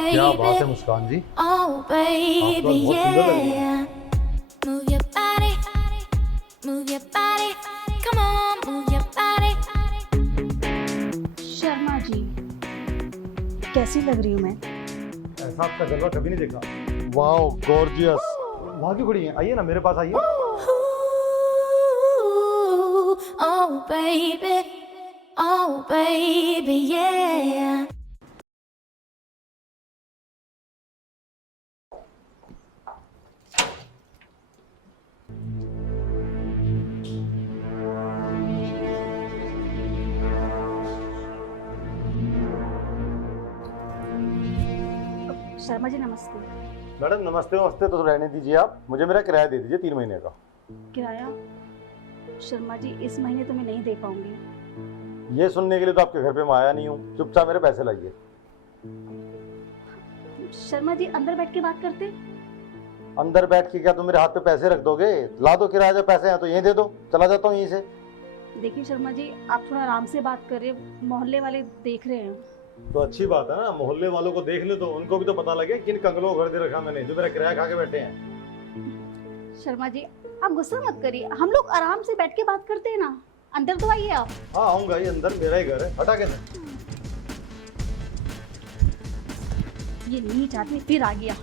क्या बात है मुस्कान जी, Oh आप तो आज baby, बहुत सुंदर लग रही हैं। yeah. Move your body, move your body. Come on, move your body. Sharma ji, कैसी लग रही हूँ मैं? ऐसा आपका जलवा कभी नहीं देखा। Wow gorgeous. वहाँ क्यों खड़ी हैं? आइए ना मेरे पास आइए। Ooh, oh baby, yeah. Sharma ji नमस्ते। मैडम नमस्ते नमस्ते तो रहने दीजिए, आप मुझे मेरा किराया दे दीजिए 3 महीने का। किराया? शर्मा जी इस महीने तो मैं नहीं दे पाऊंगी। ये सुनने के लिए तो आपके घर पे मैं आया नहीं हूँ, चुपचाप मेरे पैसे लाइए। शर्मा जी अंदर बैठ के बात करते? अंदर बैठ के क्या तुम मेरे हाथ पे पैसे रख दोगे? ला दो किराया, जब पैसे हैं तो यहीं दे दो, चला जाता हूँ यहीं से। देखिए शर्मा जी आप थोड़ा आराम से बात कर रहे, मोहल्ले वाले देख रहे हैं। तो अच्छी बात है ना, मोहल्ले वालों को देख ले तो उनको भी तो पता लगे किन कंगलों को घर दे रखा मैंने, जो मेरा किराया खा के बैठे हैं। शर्मा जी आप गुस्सा मत करिए, हम लोग आराम से बैठ के बात करते हैं ना। अंदर तो आइए आप। हाँ आऊंगा, ये अंदर मेरा ही घर है, हटा के ना। ये नीच आदमी फिर आ गया।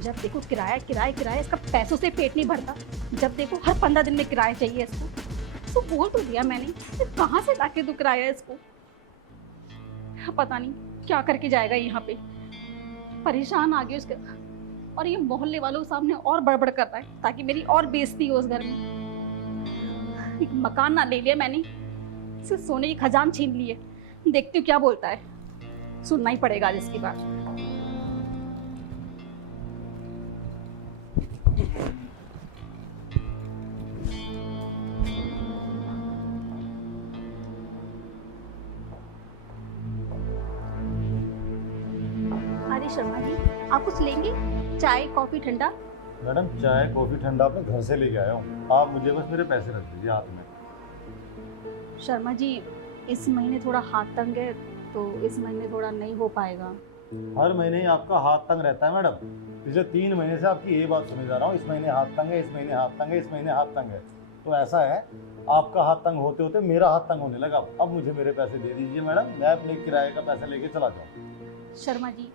जब देखो किराया किराया किराया, इसका पैसों से पेट नहीं भरता। जब देखो हर 15 दिन में किराया चाहिए इसको बोल तो दिया मैंने, कहाँ से लाके दो किराया इसको। पता नहीं क्या करके जाएगा यहाँ पे। परेशान आ गए उसके, और ये मोहल्ले वालों के सामने और बड़बड़ कर रहा है ताकि मेरी और बेइज्जती हो उस घर में। एक मकान ना ले लिया मैंने, सिर्फ सोने की खजान छीन ली है। देखती हूँ क्या बोलता है, सुनना ही पड़ेगा आज इसकी बात। अरे शर्मा जी आप कुछ लेंगे? चाय कॉफी ठंडा? मैडम चाय कॉफी ठंडा अपने घर से लेके आया हूँ, आप मुझे बस मेरे पैसे रख दीजिए हाथ में। शर्मा जी इस महीने थोड़ा हाथ तंग है, तो इस महीने थोड़ा नहीं हो पाएगा। हर महीने ही आपका हाथ तंग रहता है मैडम, पिछले 3 महीने से आपकी ये बात सुने जा रहा हूँ, इस महीने हाथ तंग है, इस महीने हाथ तंग है, इस महीने हाथ तंग है। तो ऐसा है, आपका हाथ तंग होते होते मेरा हाथ तंग होने लगा। अब मुझे मेरे पैसे दे दीजिए मैडम, मैं अपने किराए का पैसा लेके चला जाऊँ। शर्मा जी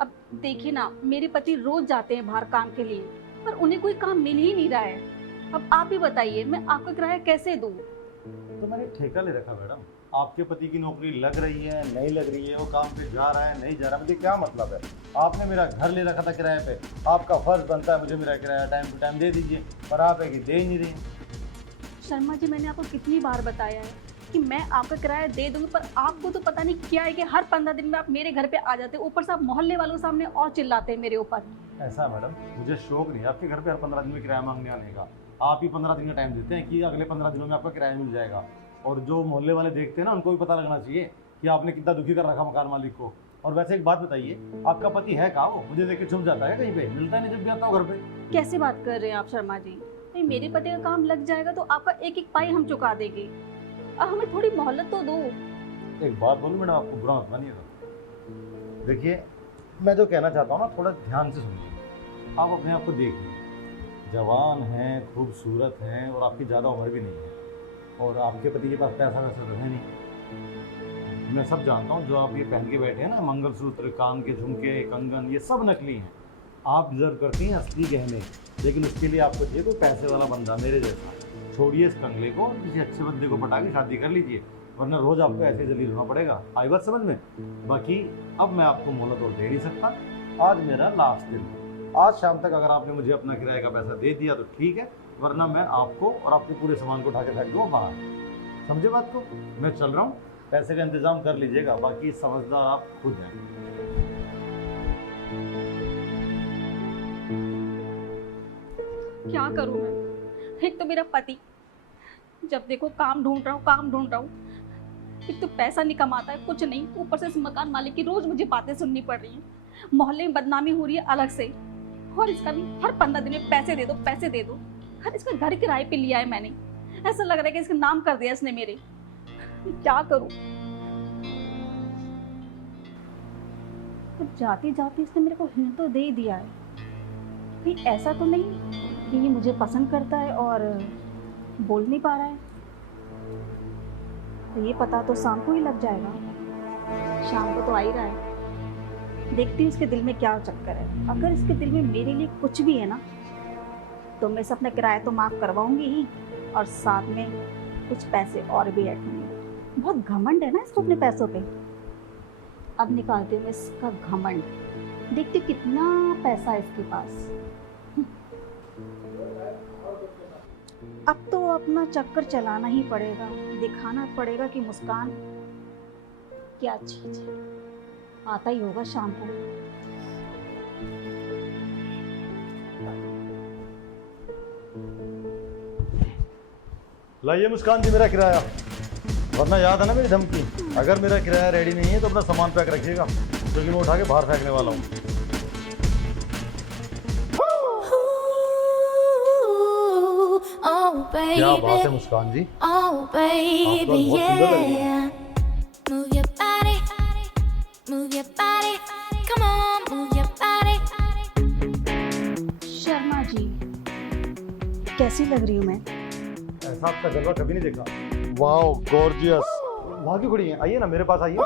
अब देखिए ना, मेरे पति रोज जाते हैं बाहर काम के लिए, पर उन्हें कोई काम मिल ही नहीं रहा है। अब आप ही बताइए मैं आपका किराया कैसे दूँ? तो मैंने ठेका ले रखा मैडम, आपके पति की नौकरी लग रही है नहीं लग रही है, वो काम पे जा रहा है नहीं जा रहा, मुझे क्या मतलब है? आपने मेरा घर ले रखा था किराए पे, आपका फर्ज बनता है मुझे मेरा किराया टाइम टू टाइम दे दीजिए, पर आप है कि दे ही नहीं रही। शर्मा जी मैंने आपको कितनी बार बताया है कि मैं आपका किराया दे दूंगी, पर आपको तो पता नहीं क्या है कि हर 15 दिन में आप मेरे घर पे आ जाते हैं, ऊपर से आप मोहल्ले वालों के सामने और चिल्लाते हैं मेरे ऊपर। ऐसा मैडम, मुझे शौक नहीं है आपके घर पे हर 15 दिन में किराया मांगने आने का। आप ही 15 दिन का टाइम देते हैं कि अगले 15 दिनों में आपका किराया मिल जाएगा, और जो मोहल्ले वाले देखते हैं ना उनको भी पता लगना चाहिए कि आपने कितना दुखी कर रखा मकान मालिक को। और वैसे एक बात बताइए, आपका पति है कहाँ? वो मुझे देख के छुप जाता है कहीं पे, मिलता ही नहीं जब भी आता हूँ घर पे। कैसे बात कर रहे हैं आप शर्मा जी? नहीं मेरे पति का काम लग जाएगा तो आपका एक एक पाई हम चुका देंगे, अब हमें थोड़ी मोहलत तो दो। एक बात बोलूं मैडम, आपको बुरा मत मानिएगा। देखिए मैं जो कहना चाहता हूँ ना, थोड़ा ध्यान से सुनिए। आप अपने आप को देखिए, जवान हैं, खूबसूरत हैं, और आपकी ज़्यादा उम्र भी नहीं है, और आपके पति के पास पैसा वैसा तो है नहीं। मैं सब जानता हूँ, जो आप ये पहन के बैठे हैं ना, मंगलसूत्र, कान के झुमके, कंगन, ये सब नकली हैं। आप डिजर्व करती हैं असली गहने, लेकिन उसके लिए आपको चाहिए कोई पैसे वाला बंदा मेरे जैसा। छोड़िए इस कंगले को, किसी अच्छे बंदे को पटा के शादी कर लीजिए, वरना रोज आपको ऐसे जलील होना पड़ेगा। आई बात समझ में? बाकी अब मैं आपको मोहलत और दे नहीं सकता, आज मेरा लास्ट दिन है। आज शाम तक अगर आपने मुझे अपना किराए का पैसा दे दिया तो ठीक है, वरना मैं आपको और आपके पूरे सामान को उठा के फेंक दूँगा बाहर। समझे बात को? मैं चल रहा हूँ, पैसे का इंतजाम कर लीजिएगा, बाकी समझदार आप खुद हैं। क्या करूँ मैं? एक तो मेरा पति जब देखो काम ढूंढ रहा हूँ, एक तो पैसा नहीं कमाता है, कुछ नहीं, ऊपर से इस मकान मालिक की रोज मुझे बातें सुननी पड़ रही हैं, मोहल्ले में बदनामी हो रही है अलग से, और इसका भी हर 15 दिन में पैसे दे दो पैसे दे दो। हर इसका घर किराए पे लिया है मैंने, ऐसा लग रहा है कि इसका नाम कर दिया इसने मेरे। क्या करूँ? तो जाते जाते इसने मेरे को हिंट तो दे ही दिया है। कहीं ऐसा तो नहीं कि ये मुझे पसंद करता है और बोल नहीं पा रहा है। तो ये पता तो शाम को ही लग जाएगा। शाम को तो आ ही रहा है। देखती हूँ इसके दिल में क्या चक्कर है। अगर इसके दिल में मेरे लिए कुछ भी है ना, तो मैं इसे अपना किराया तो माफ़ करवाऊंगी ही, और साथ में कुछ पैसे और भी ऐड होंगे। बहुत घमंड है ना इसको अपने पैसों पे। अब निकालती हूँ मैं इसका घमंड, देखती हूँ कितना पैसा है इसके पास। अब तो अपना चक्कर चलाना ही पड़ेगा, दिखाना पड़ेगा कि मुस्कान क्या चीज है। आता ही होगा शाम को। लाइए मुस्कान जी मेरा किराया, वरना याद है ना मेरी धमकी, अगर मेरा किराया रेडी नहीं है तो अपना सामान पैक रखिएगा, क्योंकि मैं उठा के बाहर फेंकने वाला हूँ। Oh क्या बात है baby, मुस्कान जी, oh baby, बहुत सुंदर लग रही हैं। yeah. Move your body, move your body, come on, move your body. Sharma ji, कैसी लग रही हूँ मैं? ऐसा आपका जलवा कभी नहीं देखा। Wow gorgeous. वहाँ क्यों खड़ी हैं? आइए ना मेरे पास आइए।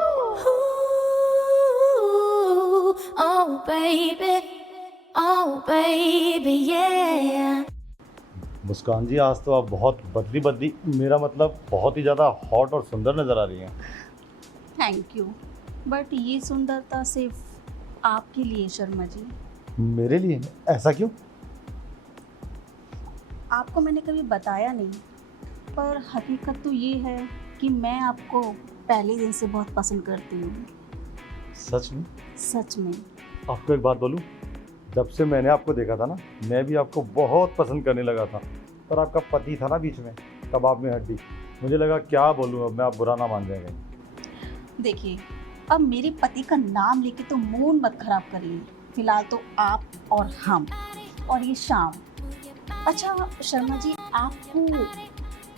Oh baby, oh baby, yeah. मुस्कान जी आज तो आप बहुत बदली बदली, मेरा मतलब बहुत ही ज़्यादा हॉट और सुंदर नज़र आ रही हैं। थैंक यू, बट ये सुंदरता सिर्फ आपके लिए शर्मा जी। मेरे लिए? ऐसा क्यों? आपको मैंने कभी बताया नहीं, पर हकीकत तो ये है कि मैं आपको पहले दिन से बहुत पसंद करती हूँ। सच में? सच में। आपको एक बात बोलूं, जब से मैंने आपको देखा था ना, मैं भी आपको बहुत पसंद करने लगा था, पर आपका पति था ना बीच में, कबाब में हड्डी। मुझे लगा क्या बोलूं, अब मैं आप बुरा ना मान जाएंगे। देखिए, अब मेरे पति का नाम लेके तो मूड मत खराब करिए। फिलहाल तो आप और हम और ये शाम। अच्छा शर्मा जी, आपको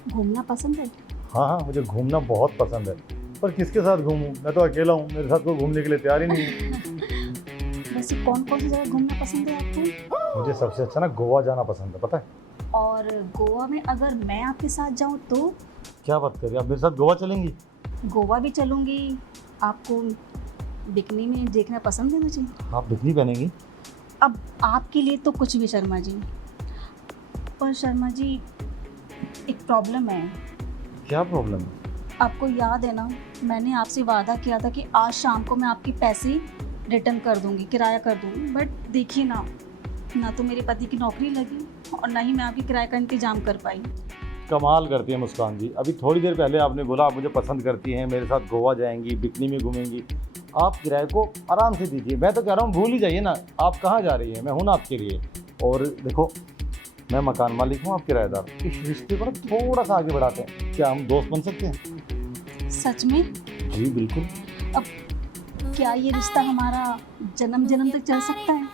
घूमना पसंद है? हाँ हाँ, मुझे घूमना बहुत पसंद है, पर किसके साथ घूमूं? मैं तो अकेला हूँ, मेरे साथ कोई घूमने के लिए तैयार ही नहीं है। वैसे कौन कौन सी जगह घूमना पसंद है आपको? मुझे सबसे अच्छा ना गोवा जाना पसंद है, पता है? और गोवा में अगर मैं आपके साथ जाऊं तो? क्या बात करिए, आप मेरे साथ गोवा चलेंगी? गोवा भी चलूंगी। आपको बिकनी में देखना पसंद है मुझे। आप बिकनी पहनेंगी? अब आपके लिए तो कुछ भी शर्मा जी, पर शर्मा जी एक प्रॉब्लम है। क्या प्रॉब्लम है? आपको याद है ना, मैंने आपसे वादा किया था कि आज शाम को मैं आपके पैसे रिटर्न कर दूंगी, किराया कर दूंगी। बट देखिए ना तो मेरे पति की नौकरी लगी और ना ही मैं आपके किराए का इंतजाम कर पाई। कमाल करती है मुस्कान जी, अभी थोड़ी देर पहले आपने बोला आप मुझे पसंद करती हैं, मेरे साथ गोवा जाएंगी, बिकनी में घूमेंगी। आप किराए को आराम से दीजिए, मैं तो कह रहा हूँ भूल ही जाइए ना, आप कहाँ जा रही हैं, मैं हूँ ना आपके लिए। और देखो, मैं मकान मालिक हूँ, आप किराएदार। इस रिश्ते को ना थोड़ा सा आगे बढ़ाते हैं, क्या हम दोस्त बन सकते हैं? सच में? जी बिल्कुल। अब क्या ये रिश्ता हमारा जन्म जन्म तक चल सकता है?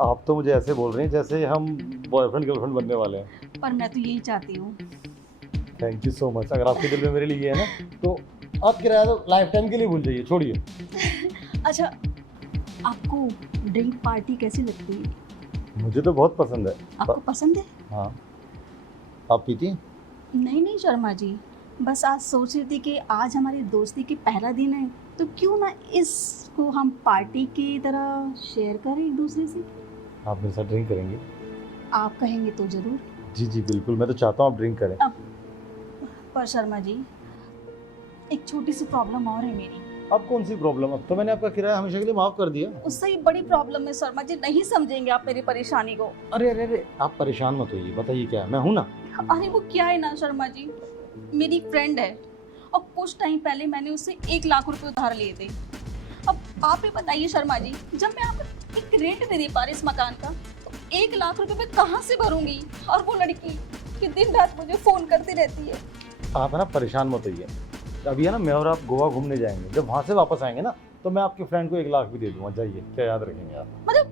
आप तो मुझे ऐसे बोल रहे हैं जैसे हम बॉयफ्रेंड गर्लफ्रेंड बनने वाले हैं। पर मैं तो यही चाहती हूँ। Thank you so much. अगर आपके दिल में मेरे लिए है ना, तो आप किराया तो लाइफ टाइम के लिए भूल जाइए, छोड़िए। अच्छा, आपको ड्रिंक पार्टी कैसी लगती है? मुझे तो बहुत पसंद है। आपको पसंद है? हाँ, आप पीती हैं? नहीं शर्मा जी, बस आज सोच रही थी कि आज हमारी दोस्ती की पहला दिन है, तो क्यों ना इसको हम पार्टी की तरह शेयर करें एक दूसरे से। आप मेरे साथ ड्रिंक करेंगे? आप कहेंगे तो जरूर। जी जी बिल्कुल, मैं तो चाहता हूँ आप ड्रिंक करें। पर शर्मा जी, एक छोटी सी प्रॉब्लम और है मेरी। अब कौन सी प्रॉब्लम? अब तो मैंने आपका किराया हमेशा के लिए माफ़ कर दिया। उससे ही बड़ी प्रॉब्लम है शर्मा जी, नहीं समझेंगे आप मेरी परेशानी को। अरे अरे अरे, आप परेशान मत होइए, बताइए क्या है, मैं हूँ ना। अरे वो क्या है ना शर्मा जी, मेरी फ्रेंड है और कुछ टाइम पहले मैंने उससे 1 लाख रुपए उधार लिए थे। अब आप ही बताइए शर्मा जी, जब मैं आपको एक रेंट नहीं दे पा रही इस मकान का, तो 1 लाख रुपए मैं कहाँ से भरूंगी? और वो लड़की कि दिन रात मुझे फ़ोन करती रहती है। आप है ना परेशान मत होइए, अभी है ना मैं और आप गोवा घूमने जाएंगे, जब वहाँ से वापस आएंगे ना, तो मैं आपकी फ्रेंड को 1 लाख भी दे दूंगा, जाइए। क्या याद रखेंगे आप? मतलब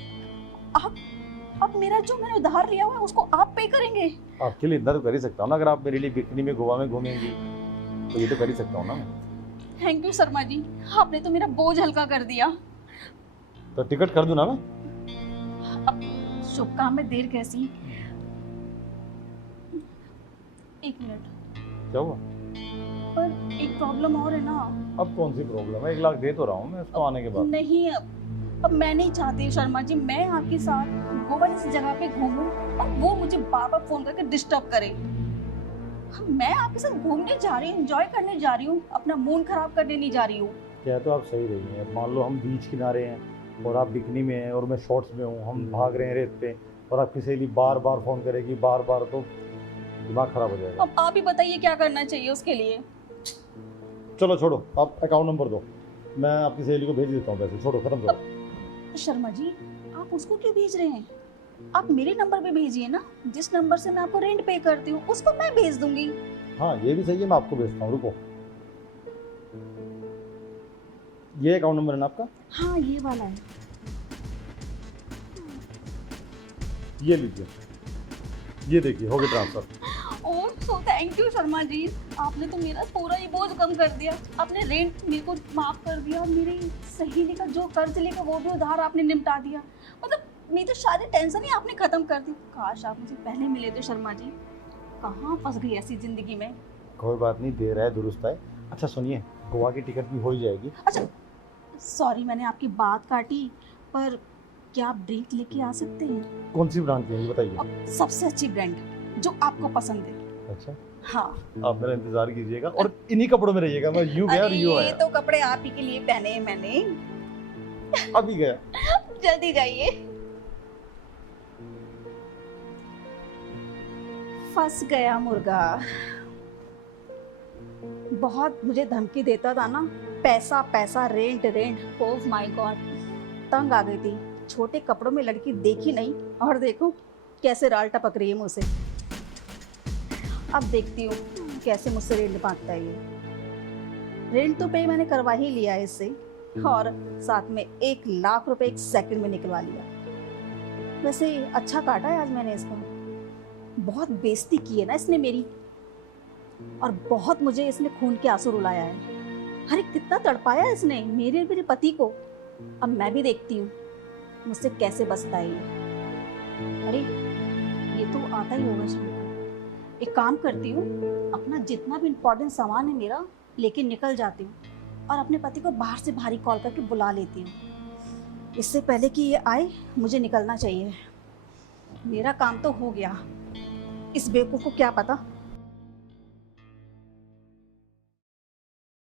आप मेरा जो मैंने उधार लिया हुआ है उसको आप पे करेंगे? आपके लिए इतना तो कर ही सकता हूँ ना, अगर आप मेरे लिए बिकनी में गोवा में घूमेंगी तो ये तो कर ही सकता हूँ ना मैं। थैंक यू शर्मा जी, आपने तो मेरा बोझ हल्का कर दिया। तो टिकट कर दूं ना मैं? शुभ काम में देर कैसी? एक मिनट, क्या हुआ? पर एक प्रॉब्लम और है ना। अब कौन सी प्रॉब्लम है? 1 लाख दे तो रहा हूँ मैं उसको आने के बाद। नहीं, अब मैं नहीं चाहती शर्मा जी, मैं आपके साथ गोवा जैसी जगह पे घूमूं और वो मुझे बार बार फोन करके डिस्टर्ब करे। मैं आपके साथ घूमने जा रही हूँ, एंजॉय करने जा रही हूँ, अपना मूड खराब करने नहीं जा रही हूँ। क्या तो आप सही रही हैं। मान लो हम बीच किनारे हैं और आप बिकनी में हैं और मैं शॉर्ट्स में हूँ, हम भाग रहे हैं रेत पे, और आपकी सहेली बार बार फ़ोन करेगी बार बार, तो दिमाग ख़राब हो जाएगा। अब आप ही बताइए क्या करना चाहिए उसके लिए। चलो छोड़ो, आप अकाउंट नंबर दो, मैं आपकी सहेली को भेज देता हूँ पैसे। छोड़ो, ख़त्म करो। शर्मा जी, आप उसको क्यों भेज रहे हैं? आप मेरे नंबर पे भेजिए ना, जिस नंबर से मैं आपको रेंट पे करती हूँ उसको मैं भेज दूंगी। हाँ, ये भी सही है, मैं आपको भेजता हूँ। रुको, ये अकाउंट नंबर है ना आपका? हाँ, ये वाला है। ये लीजिए, ये देखिए हो गया transfer. Oh so thank you Sharma ji, आपने तो मेरा पूरा ही बोझ कम कर दिया। आपने रेंट मेरे को माफ कर दिया, मेरी सहेली का जो कर्ज लेकर वो भी उधार आपने निपटा दिया। मतलब मेरी तो सारी टेंशन ही आपने खत्म कर दी। काश आप मुझे पहले मिले थे शर्मा जी, कहाँ फंस गई ऐसी जिंदगी में। कोई बात नहीं, दे रहा है दुरुस्त है। अच्छा सुनिए, गोवा की टिकट भी हो ही जाएगी। अच्छा सॉरी, मैंने आपकी बात काटी, पर क्या आप ड्रिंक लेके आ सकते हैं? कौन सी ब्रांड की है ये बताइए। अब सबसे अच्छी ब्रांड जो आपको पसंद है। अच्छा, हाँ, आप मेरा इंतजार कीजिएगा और इन्हीं कपड़ों में रहिएगा। मैं यूं गया और यूं अरे आया। तो कपड़े आप ही के लिए पहने हैं मैंने। अभी गया। जल्दी जाइए। फंस गया मुर्गा। बहुत मुझे धमकी देता था ना, पैसा पैसा, rent rent. Oh my God, तंग आ गई थी। छोटे कपड़ों में लड़की देखी नहीं और देखो कैसे राल टपक रही है मुझसे। अब देखती हूँ कैसे मुझसे रेंट मांगता है ये। रेंट तो पे मैंने करवा ही लिया है इससे, और साथ में 1 लाख रुपए 1 सेकंड में निकलवा लिया। वैसे अच्छा काटा है आज मैंने इसका। बहुत बेइज्जती की है ना इसने मेरी, और बहुत मुझे इसने खून के आंसू रुलाया है। अरे कितना तड़पाया है इसने मेरे पति को। अब मैं भी देखती हूँ मुझसे कैसे बचता है ये। अरे ये तो आता ही होगा शाम को। एक काम करती हूँ, अपना जितना भी इम्पोर्टेंट सामान है मेरा लेके निकल जाती हूँ और अपने पति को बाहर से भारी कॉल करके बुला लेती हूँ। इससे पहले कि ये आए मुझे निकलना चाहिए। मेरा काम तो हो गया। इस बेवकूफ़ को क्या पता